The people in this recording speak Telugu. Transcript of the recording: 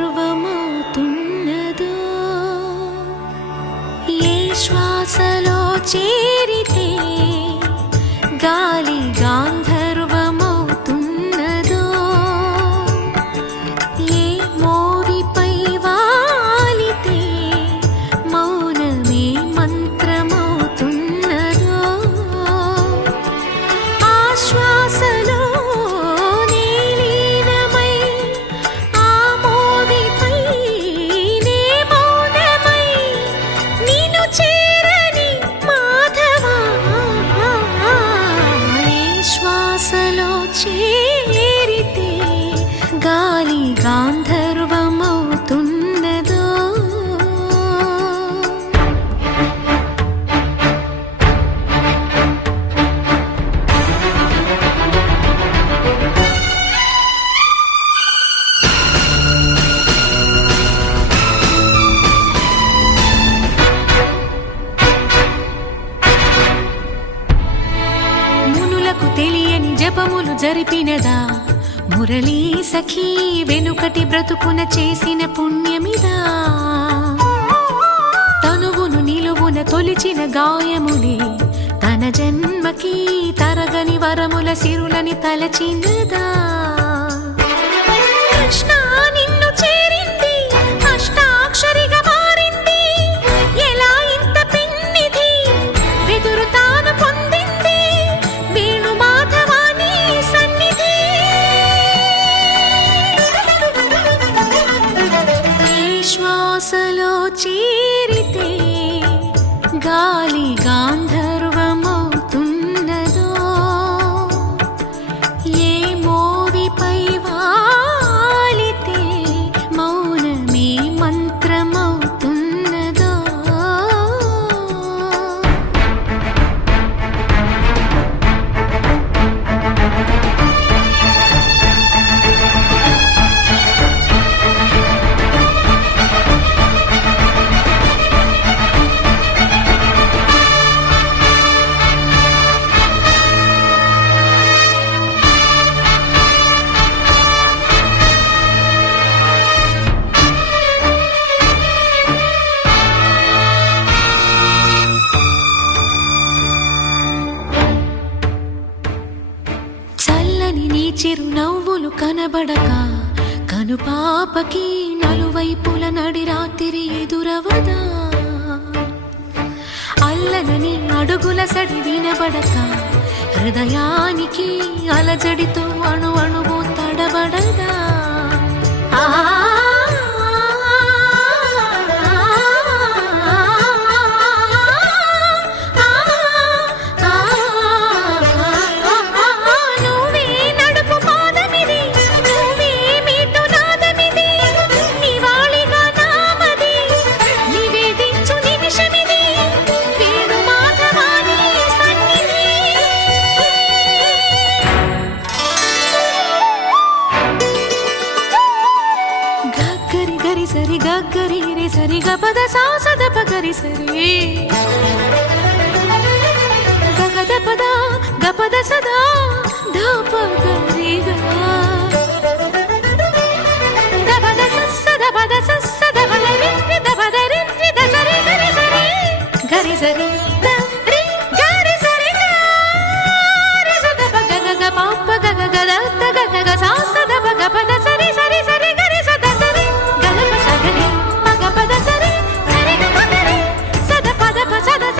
గాంధర్వమవుతున్నదో ఏ శ్వాసలో చేరితే గాలి గాంధర్వమవుతున్నదో ఏ మోవిపై వాలితే మౌనమే మంత్రమవుతున్నదో ఆ శ్వాసలో నీలీనమై ఆ మోవిపై నే మౌనమై నిన్ను చేరని మాధవా ఏ శ్వాసలో చేరితే గాలి గాంధర్వమవుతున్నదో మునులకు తెలియని జపములు జరిపినదా మురళీ సఖీ వెనుకటి బ్రతుకున చేసిన పుణ్యమిదా తనువును నిలువున తొలిచిన గాయములే తన జన్మకి తరగని వరముల సిరులని తలచినదా కృష్ణ నిన్ను చేరింది అష్టాక్షరిగా మారింది ఎలా ఇంత పిన్నిది వెదురు తాను పొందింది వేణు మాధవాని సన్నిధి ఏ శ్వాసలో చేరితే గాలి గాంధర్వమవుతున్నదో ఏ మోవిపై వాలితే మౌనమే మంత్రమవుతున్నదో చల్లని నీ చిరునవ్వులు కనబడక కనుపాపకి నలువైపుల నడి రాత్రి ఎదురవదా అల్లనని అడుగుల సడి వినబడక హృదయానికి అలజడితో అణు అణువు తడబడదా ఆ నువ్వే నడుపు పాదమిది నువ్వే మీటు నాదమిది నివాళిగా నామది నివేదించు నిమిషమిది వేణు మాధవాని సన్నిధి గగ్గరి గరి సరి గగ్గరి రే సరి గపద సాసద పగరి సరి గగద పద గపద సదా ధప గరి గా